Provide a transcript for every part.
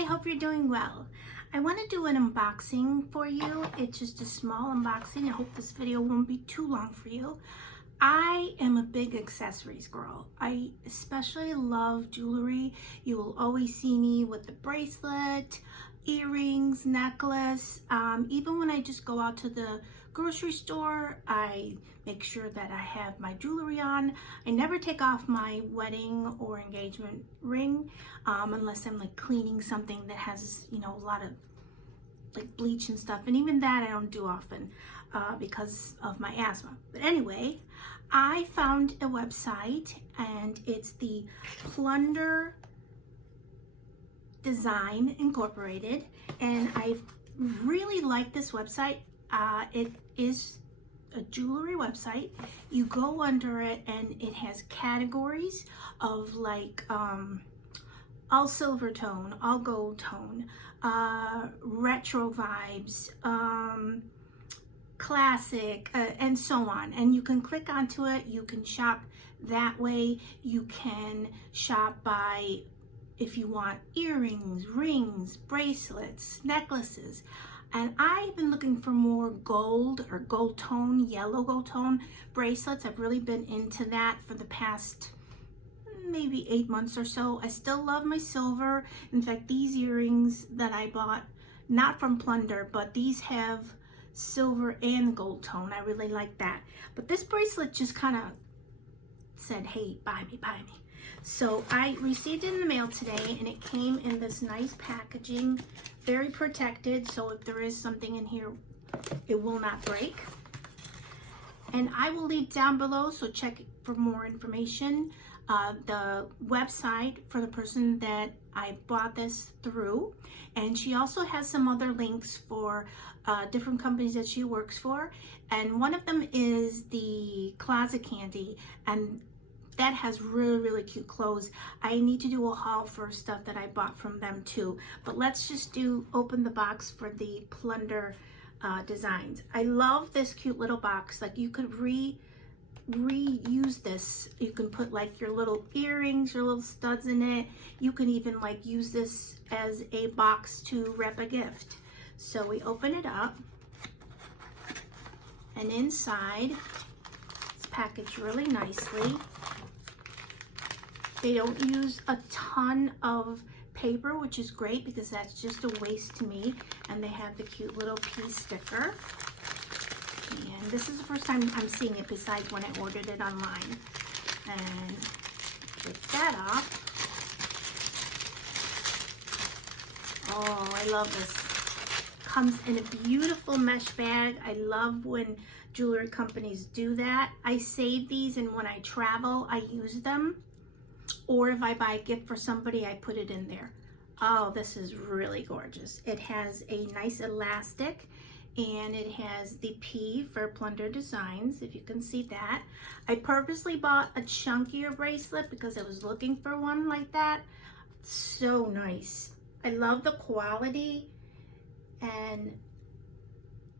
Hi, hope you're doing well. I want to do an unboxing for you. It's just a small unboxing. I hope this video won't be too long for you. I am a big accessories girl. I especially love jewelry. You will always see me with the bracelet, earrings, necklace. Even when I just go out to the grocery store, I make sure that I have my jewelry on. I never take off my wedding or engagement ring unless I'm like cleaning something that has, you know, a lot of like bleach and stuff. And even that I don't do often because of my asthma. But anyway, I found a website and it's the Plunder Design Incorporated, and I really like this website. It is a jewelry website. You go under it and it has categories of like all silver tone, all gold tone, retro vibes, classic, and so on. And you can click onto it. You can shop that way. You can shop by if you want earrings, rings, bracelets, necklaces. And I've been looking for more gold or gold tone, yellow gold tone bracelets. I've really been into that for the past maybe 8 months or so. I still love my silver. In fact, these earrings that I bought, not from Plunder, but these have silver and gold tone. I really like that. But this bracelet just kind of said, hey, buy me, buy me. So I received it in the mail today, and it came in this nice packaging, very protected, so if there is something in here, it will not break. And I will leave down below, so check for more information, the website for the person that I bought this through. And she also has some other links for different companies that she works for. And one of them is the Closet Candy, and that has really, really cute clothes. I need to do a haul for stuff that I bought from them too. But let's just open the box for the Plunder designs. I love this cute little box. Like, you could reuse this. You can put like your little earrings, your little studs in it. You can even like use this as a box to wrap a gift. So we open it up, and inside it's packaged really nicely. They don't use a ton of paper, which is great because that's just a waste to me. And they have the cute little piece sticker. And this is the first time I'm seeing it besides when I ordered it online. And take that off. Oh, I love this. Comes in a beautiful mesh bag. I love when jewelry companies do that. I save these, and when I travel, I use them. Or if I buy a gift for somebody, I put it in there. Oh, this is really gorgeous. It has a nice elastic, and it has the P for Plunder Designs, if you can see that. I purposely bought a chunkier bracelet because I was looking for one like that. So nice. I love the quality, and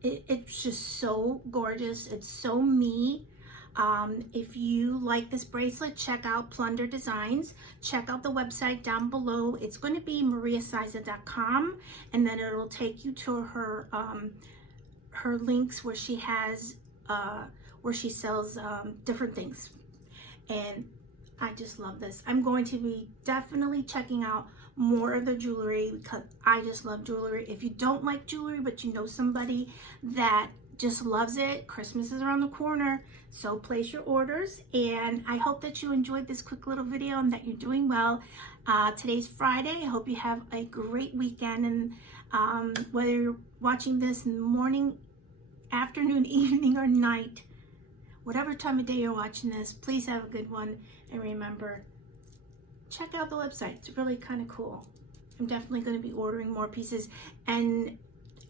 it's just so gorgeous. It's so me. If you like this bracelet, check out Plunder Designs. Check out the website down below. It's going to be mariasiza.com, and then it'll take you to her her links where she has where she sells different things. And I just love this. I'm going to be definitely checking out more of the jewelry because I just love jewelry. If you don't like jewelry but you know somebody that just loves it, Christmas is around the corner, so place your orders. And I hope that you enjoyed this quick little video and that you're doing well. Today's Friday. I hope you have a great weekend, and whether you're watching this in the morning, afternoon, evening, or night, whatever time of day you're watching this, please have a good one. And remember, check out the website. It's really kind of cool. I'm definitely going to be ordering more pieces, and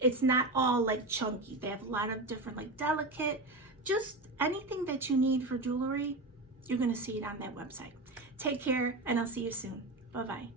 it's not all like chunky. They have a lot of different like delicate, just anything that you need for jewelry, you're going to see it on that website. Take care, and I'll see you soon. Bye-bye.